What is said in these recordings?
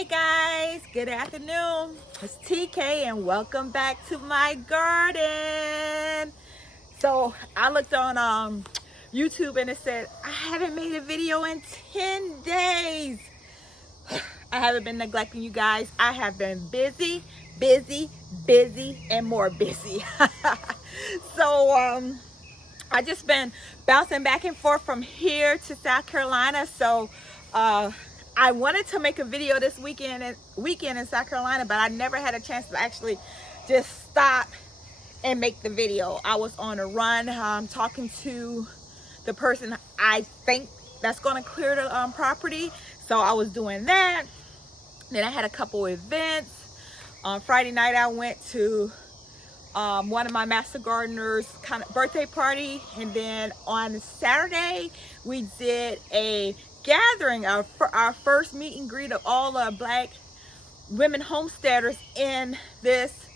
Hey guys, good afternoon. It's TK and welcome back to my garden. So I looked on YouTube and it said I haven't made a video in 10 days. I haven't been neglecting you guys. I have been busy, and more busy. So I just been bouncing back and forth from here to South Carolina. So I wanted to make a video this weekend in South Carolina, but I never had a chance to actually just stop and make the video. I was on a run talking to the person I think that's going to clear the property. So I was doing that. Then I had a couple events. On Friday night I went to one of my master gardeners kind of birthday party, and then on Saturday we did a gathering for our first meet and greet of all the Black women homesteaders in this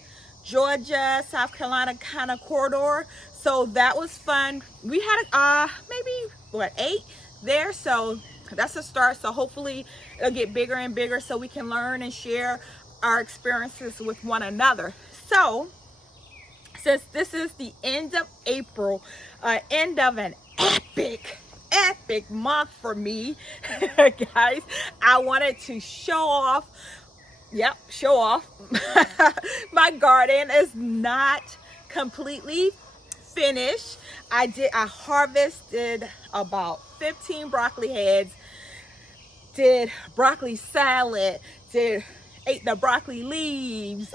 Georgia, South Carolina kind of corridor. So that was fun. We had maybe 8 there, so that's a start. So hopefully it'll get bigger and bigger so we can learn and share our experiences with one another. So since this is the end of April, end of an epic month for me, guys, I wanted to show off. My garden is not completely finished. I harvested about 15 broccoli heads, did broccoli salad, ate the broccoli leaves,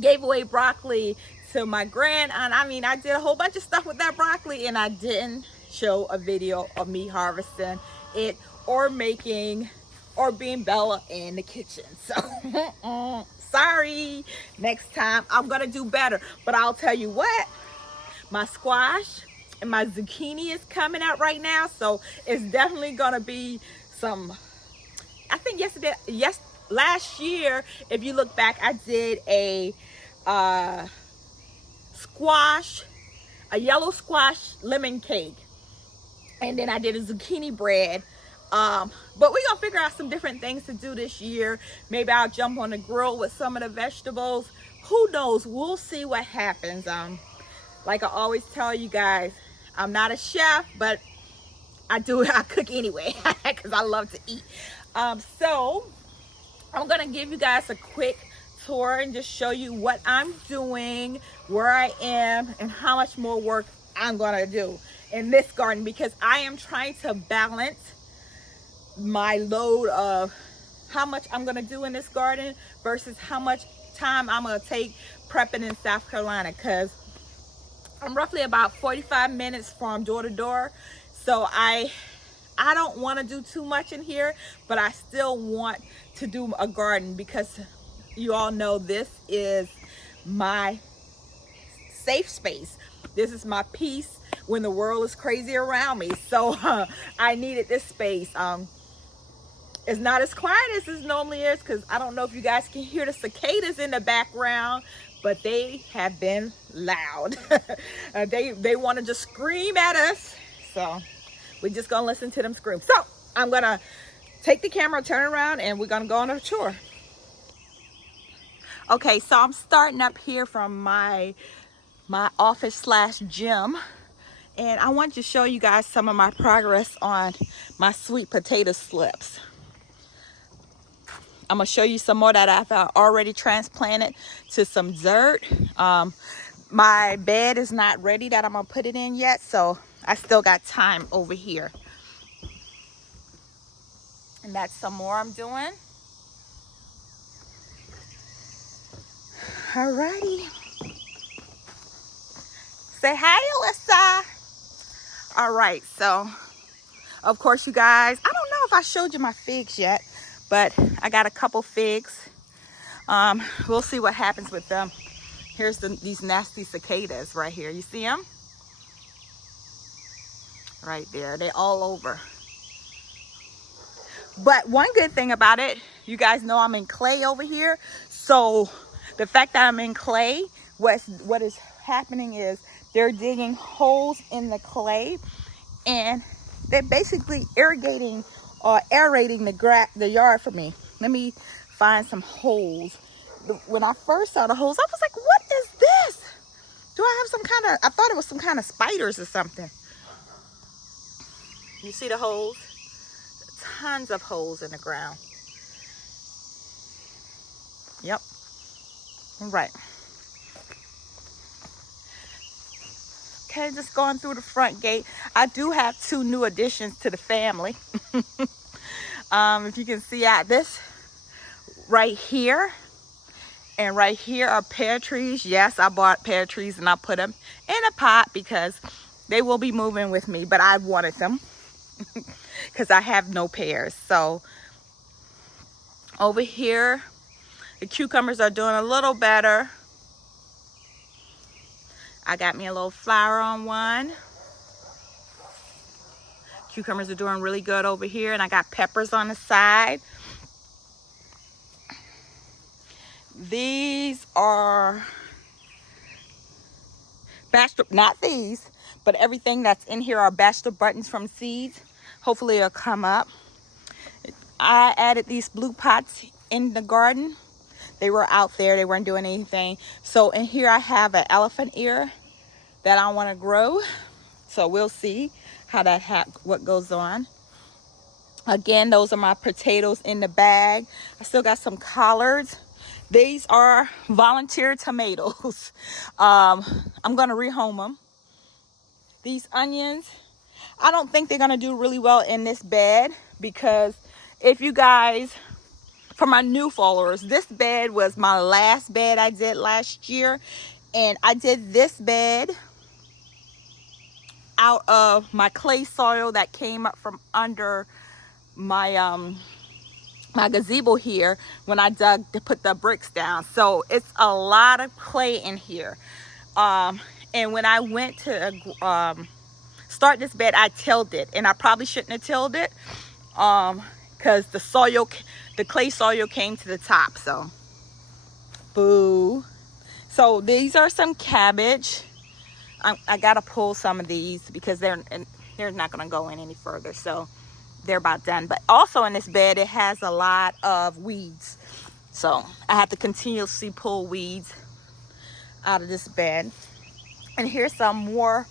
gave away broccoli to my grand aunt. I mean, I did a whole bunch of stuff with that broccoli, and I didn't show a video of me harvesting it or being Bella in the kitchen. So sorry, next time I'm gonna do better. But I'll tell you what, my squash and my zucchini is coming out right now, so it's definitely gonna be some. I think last year, if you look back, I did a yellow squash lemon cake, and then I did a zucchini bread. But we're gonna figure out some different things to do this year. Maybe I'll jump on the grill with some of the vegetables. Who knows? We'll see what happens. Like I always tell you guys, I'm not a chef, but I cook anyway because I love to eat. So I'm gonna give you guys a quick tour and just show you what I'm doing, where I am, and how much more work I'm gonna do in this garden, because I am trying to balance my load of how much I'm gonna do in this garden versus how much time I'm gonna take prepping in South Carolina, because I'm roughly about 45 minutes from door to door. So I don't want to do too much in here, but I still want to do a garden, because you all know this is my safe space. This is my peace when the world is crazy around me. So I needed this space. It's not as quiet as it normally is, because I don't know if you guys can hear the cicadas in the background, but they have been loud. They want to just scream at us, so we're just gonna listen to them scream. So I'm gonna take the camera, turn around, and we're gonna go on a tour. Okay, so I'm starting up here from my office / gym, and I want to show you guys some of my progress on my sweet potato slips. I'm gonna show you some more that I've already transplanted to some dirt. My bed is not ready that I'm gonna put it in yet, so I still got time over here. And that's some more I'm doing. Alrighty. Say hi, Alyssa. All right, so of course, you guys, I don't know if I showed you my figs yet, but I got a couple figs. We'll see what happens with them. Here's these nasty cicadas right here. You see them? Right there, they're all over. But one good thing about it, you guys know I'm in clay over here. So the fact that I'm in clay, what is happening is they're digging holes in the clay, and they're basically irrigating or aerating the yard for me. Let me find some holes. When I first saw the holes, I was like, what is this? Do I have some kind of, I thought it was some kind of spiders or something. You see the holes? Tons of holes in the ground. Yep. All right. Okay, just going through the front gate. I do have 2 new additions to the family. If you can see out this right here and right here are pear trees. Yes, I bought pear trees and I put them in a pot because they will be moving with me, but I wanted them because I have no pears. So over here, the cucumbers are doing a little better. I got me a little flower on one. Cucumbers are doing really good over here, and I got peppers on the side. These are not these, but everything that's in here are bachelor buttons from seeds. Hopefully it'll come up. I added these blue pots in the garden. They were out there, they weren't doing anything. So in here I have an elephant ear that I want to grow. So we'll see how what goes on. Again, those are my potatoes in the bag. I still got some collards. These are volunteer tomatoes. I'm gonna rehome them. These onions, I don't think they're gonna do really well in this bed, because if you guys, for my new followers, this bed was my last bed I did last year, and I did this bed out of my clay soil that came up from under my my gazebo here when I dug to put the bricks down. So it's a lot of clay in here. And when I went to start this bed, I tilled it, and I probably shouldn't have tilled it because the clay soil came to the top. So boo. So these are some cabbage. I gotta pull some of these because they're not gonna go in any further. So they're about done. But also in this bed, it has a lot of weeds, so I have to continuously pull weeds out of this bed. And here's some more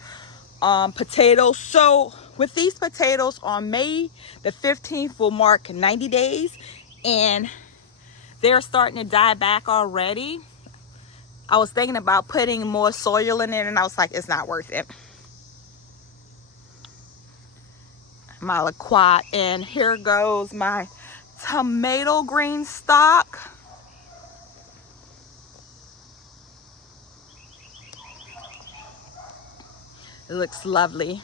potatoes. So with these potatoes, on May the 15th will mark 90 days, and they're starting to die back already. I was thinking about putting more soil in it, and I was like, it's not worth it. My liquat. And here goes my tomato green stock. It looks lovely.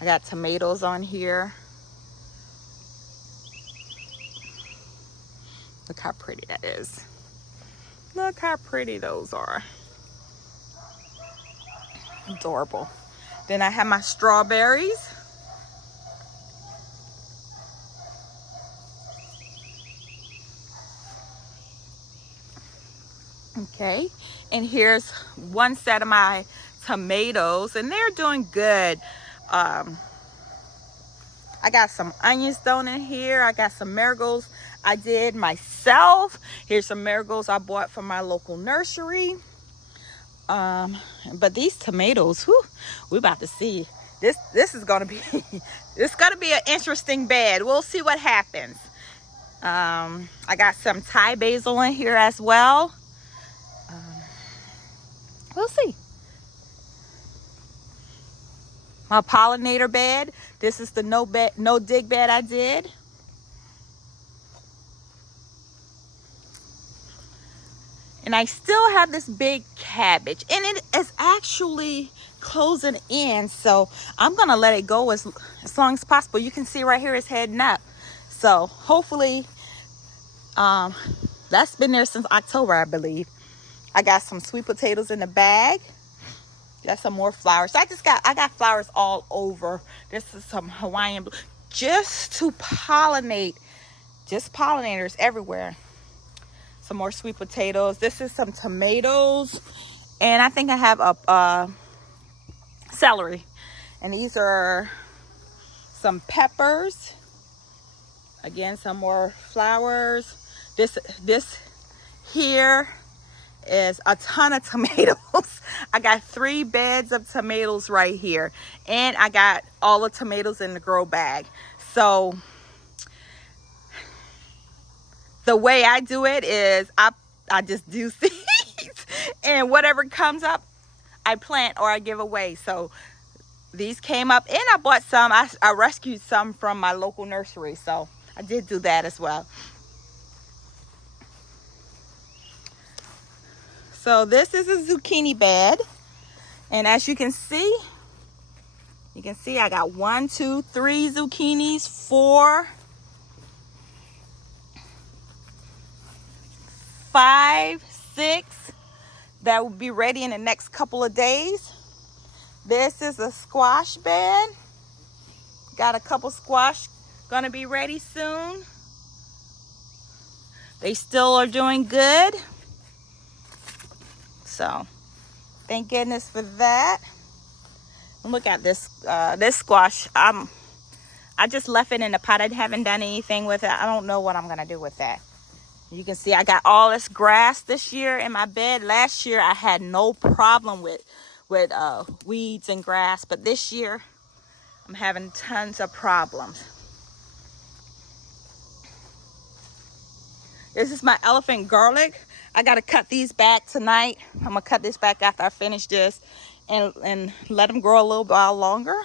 I got tomatoes on here. Look how pretty that is. Look how pretty those are. Adorable. Then I have my strawberries. Okay, and here's one set of my tomatoes, and they're doing good. I got some onions thrown in here. I got some marigolds I did myself. Here's some marigolds I bought from my local nursery. But these tomatoes, whew, we're about to see. This is gonna be it's gonna be an interesting bed. We'll see what happens. I got some Thai basil in here as well. We'll see. My pollinator bed. This is the no dig bed I did. And I still have this big cabbage, and it is actually closing in, so I'm gonna let it go as long as possible. You can see right here it's heading up. So hopefully, that's been there since October, I believe. I got some sweet potatoes in the bag. Got some more flowers. I got flowers all over. This is some Hawaiian blue, just to pollinate, just pollinators everywhere. Some more sweet potatoes. This is some tomatoes, and I think I have a celery. And these are some peppers. Again, some more flowers. This here is a ton of tomatoes. I got 3 beds of tomatoes right here, and I got all the tomatoes in the grow bag. So the way I do it is I just do seeds, and whatever comes up I plant or I give away. So these came up, and I bought some. I rescued some from my local nursery, so I did do that as well. So this is a zucchini bed, and as you can see I got 1, 2, 3 zucchinis, 4, 5, 6 that will be ready in the next couple of days. This is a squash bed. Got a couple squash gonna be ready soon. They still are doing good. So thank goodness for that. And look at this this squash. I just left it in the pot. I haven't done anything with it. I don't know what I'm gonna do with that. You can see I got all this grass this year in my bed. Last year I had no problem with weeds and grass, but this year I'm having tons of problems. This is my elephant garlic. I gotta cut these back tonight. I'm gonna cut this back after I finish this and let them grow a little while longer.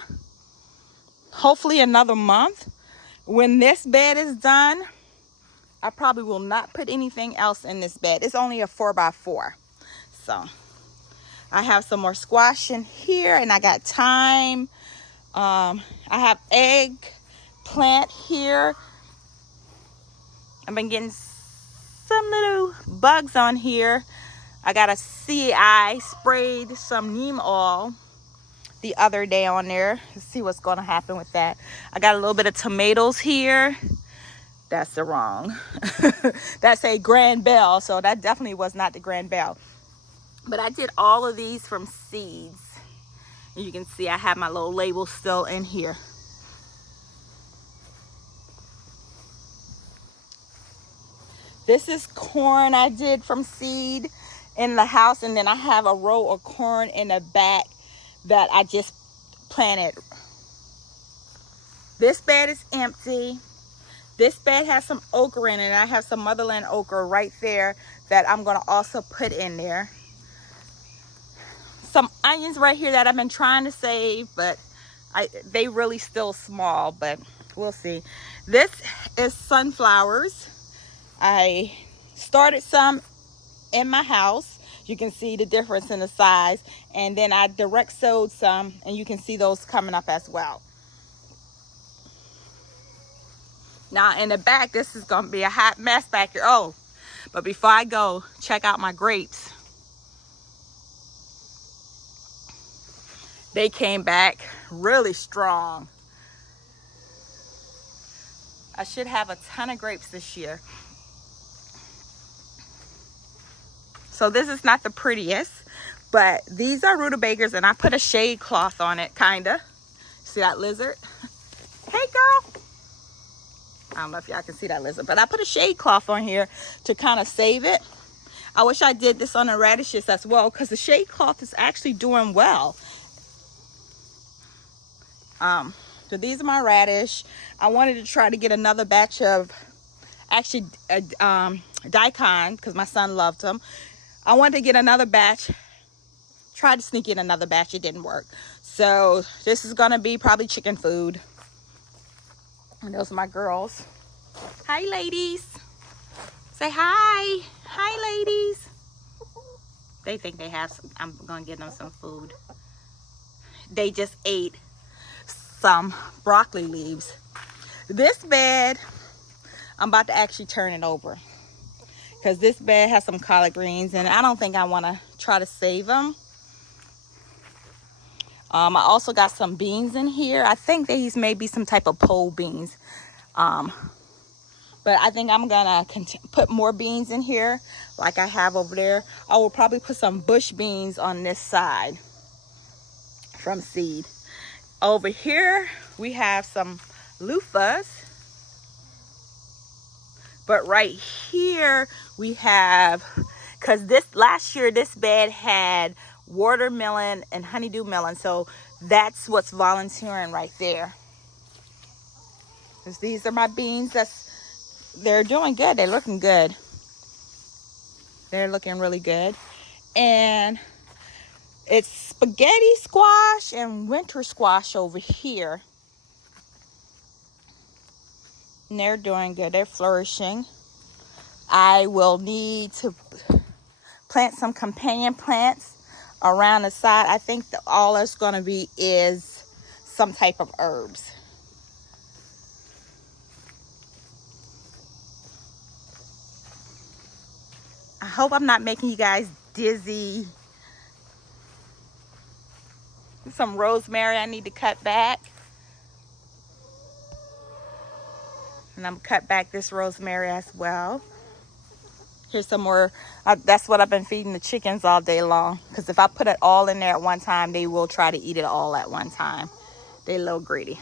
Hopefully another month. When this bed is done, I probably will not put anything else in this bed. It's only a 4x4. So I have some more squash in here, and I got thyme. I have eggplant here. I've been getting some little bugs on here. I got a CI, sprayed some neem oil the other day on there. Let's see what's going to happen with that. I got a little bit of tomatoes here. That's the wrong. That's a Grand Bell, so that definitely was not the Grand Bell. But I did all of these from seeds. And you can see I have my little label still in here. This is corn I did from seed in the house, and then I have a row of corn in the back that I just planted. This bed is empty. This bed has some okra in it, and I have some motherland okra right there that I'm gonna also put in there. Some onions right here that I've been trying to save, but they really still small, but we'll see. This is sunflowers. I started some in my house. You can see the difference in the size, and then I direct sowed some, and you can see those coming up as well. Now in the back, this is gonna be a hot mess back here. Oh, but before I go, check out my grapes. They came back really strong. I should have a ton of grapes this year. So this is not the prettiest, but these are rutabagas, and I put a shade cloth on it, kinda. See that lizard? Hey girl. I don't know if y'all can see that lizard, but I put a shade cloth on here to kind of save it. I wish I did this on the radishes as well, because the shade cloth is actually doing well. So these are my radish. I wanted to try to get another batch of, actually, daikon, because my son loved them. I wanted to get another batch. Tried to sneak in another batch. It didn't work. So this is going to be probably chicken food. And those are my girls. Hi, ladies. Say hi. Hi, ladies. They think they have some. I'm going to give them some food. They just ate some broccoli leaves. This bed, I'm about to actually turn it over, because this bed has some collard greens, and I don't think I want to try to save them. I also got some beans in here. I think these may be some type of pole beans. But I think I'm gonna put more beans in here like I have over there. I will probably put some bush beans on this side from seed. Over here we have some loofahs. But right here we have, because this last year this bed had watermelon and honeydew melon, so that's what's volunteering right there. Because these are my beans. They're doing good. They're looking good. They're looking really good. And it's spaghetti squash and winter squash over here. And they're doing good. They're flourishing. I will need to plant some companion plants around the side. I think that all that's going to be is some type of herbs. I hope I'm not making you guys dizzy. Some rosemary I need to cut back. And I'm cut back this rosemary as well. Here's some more. That's what I've been feeding the chickens all day long. Because if I put it all in there at one time, they will try to eat it all at one time. They're a little greedy.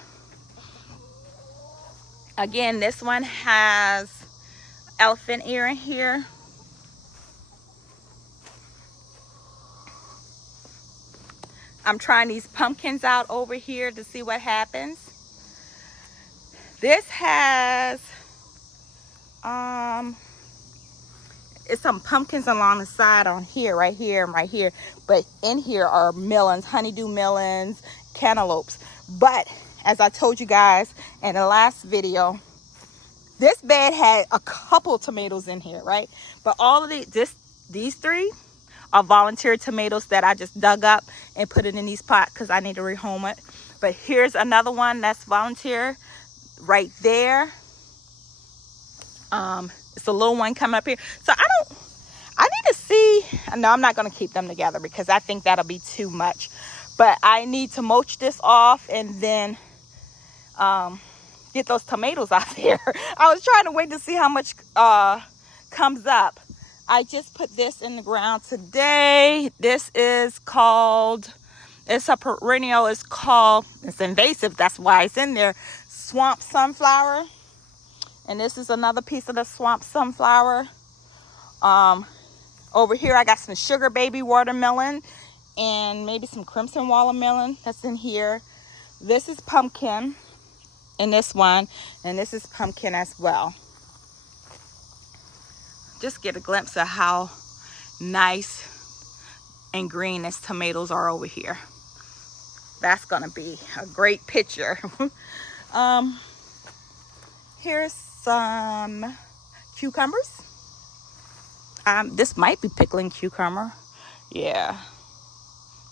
Again, this one has elephant ear in here. I'm trying these pumpkins out over here to see what happens. This has it's some pumpkins along the side on here, right here and right here. But in here are melons, honeydew melons, cantaloupes. But as I told you guys in the last video, this bed had a couple tomatoes in here, right? But all of these three are volunteer tomatoes that I just dug up and put it in these pots because I need to rehome it. But here's another one that's volunteer right there. It's a little one coming up here. So I need to see. No, I'm not going to keep them together because I think that'll be too much. But I need to mulch this off and then get those tomatoes out there. I was trying to wait to see how much comes up. I just put this in the ground today. This is called, it's a perennial. It's invasive. That's why it's in there. Swamp sunflower. And this is another piece of the swamp sunflower. Over here I got some sugar baby watermelon and maybe some crimson watermelon that's in here. This is pumpkin in this one, and this is pumpkin as well. Just get a glimpse of how nice and green these tomatoes are over here. That's gonna be a great picture. Here's some cucumbers. This might be pickling cucumber. Yeah,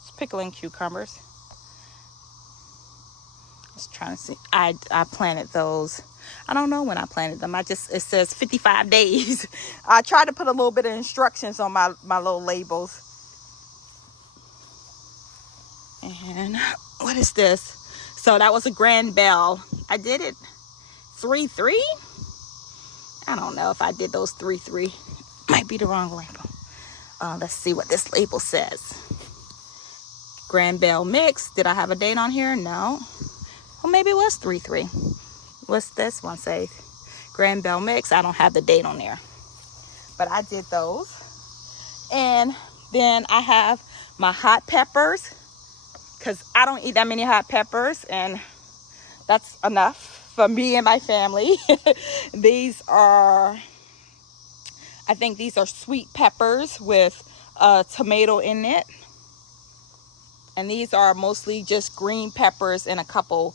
it's pickling cucumbers. Just trying to see. I planted those. I don't know when I planted them. It says 55 days. I tried to put a little bit of instructions on my little labels. And what is this? So that was a grand bell. I did it 3-3. I don't know if I did those 3-3. Might be the wrong label. Let's see what this label says. Grand bell mix. Did I have a date on here? No. Well, maybe it was 3-3. What's this one say? Grand bell mix. I don't have the date on there. But I did those. And then I have my hot peppers. Because I don't eat that many hot peppers. And that's enough for me and my family. These are, I think these are sweet peppers with a tomato in it. And these are mostly just green peppers and a couple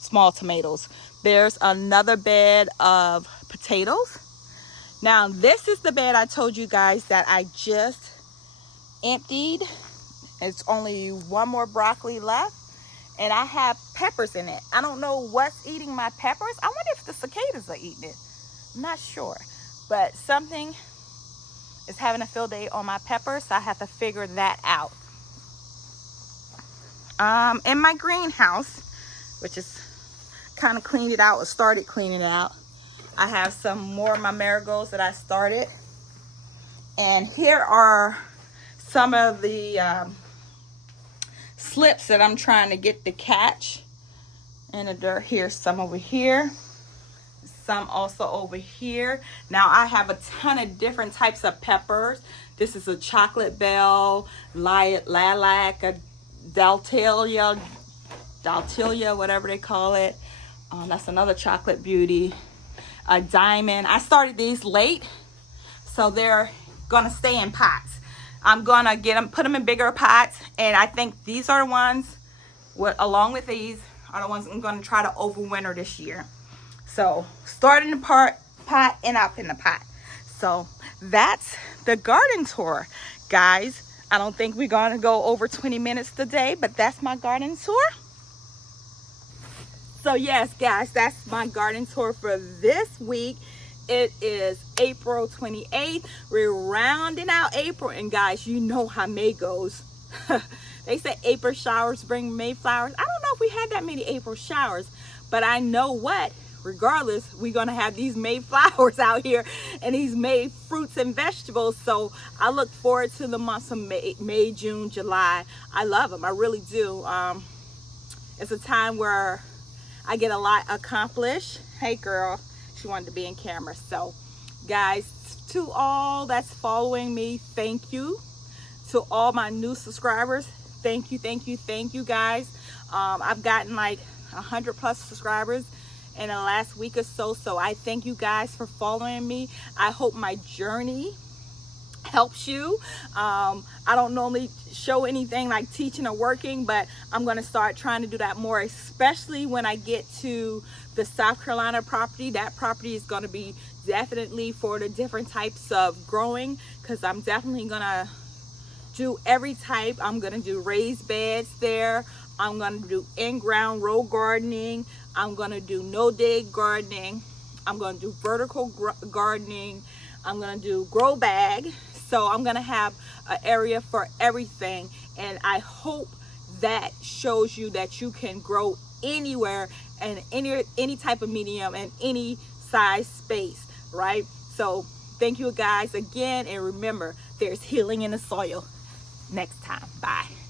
small tomatoes. There's another bed of potatoes. Now this is the bed I told you guys that I just emptied. It's only one more broccoli left. And I have peppers in it. I don't know what's eating my peppers. I wonder if the cicadas are eating it. I'm not sure. But something is having a field day on my peppers. So I have to figure that out. In my greenhouse, which is kind of cleaned it out or started cleaning it out, I have some more of my marigolds that I started. And here are some of the slips that I'm trying to get to catch in the dirt. Here's some over here. some also over here. Now I have a ton of different types of peppers. This is a chocolate bell, lilac, a daltilia, whatever they call it. That's another chocolate beauty. A diamond. I started these late, so they're gonna stay in pots. I'm gonna get them, put them in bigger pots, and I think these are the ones, along with these, are the ones I'm gonna try to overwinter this year. So start in the pot and up in the pot. So that's the garden tour, guys. I don't think we're gonna go over 20 minutes today, but that's my garden tour. So yes, guys, that's my garden tour for this week. It is April 28th. We're rounding out April, and guys, you know how May goes. They say April showers bring May flowers. I don't know if we had that many April showers, but I know what, regardless, we're gonna have these May flowers out here and these May fruits and vegetables. So I look forward to the months of May, June, July. I love them, I really do. It's a time where I get a lot accomplished. Hey girl, she wanted to be in camera. So guys, to all that's following me, thank you. To all my new subscribers, thank you guys. I've gotten like 100+ subscribers in the last week or so, so I thank you guys for following me. I hope my journey helps you. I don't normally show anything like teaching or working, but I'm going to start trying to do that more, especially when I get to the South Carolina property. That property is going to be definitely for the different types of growing, because I'm definitely going to do every type. I'm going to do raised beds there. I'm going to do in-ground row gardening. I'm going to do no-dig gardening. I'm going to do vertical gardening. I'm going to do grow bag. So I'm going to have an area for everything, and I hope that shows you that you can grow anywhere and any type of medium and any size space, right? So thank you guys again, and remember, there's healing in the soil. Next time, bye.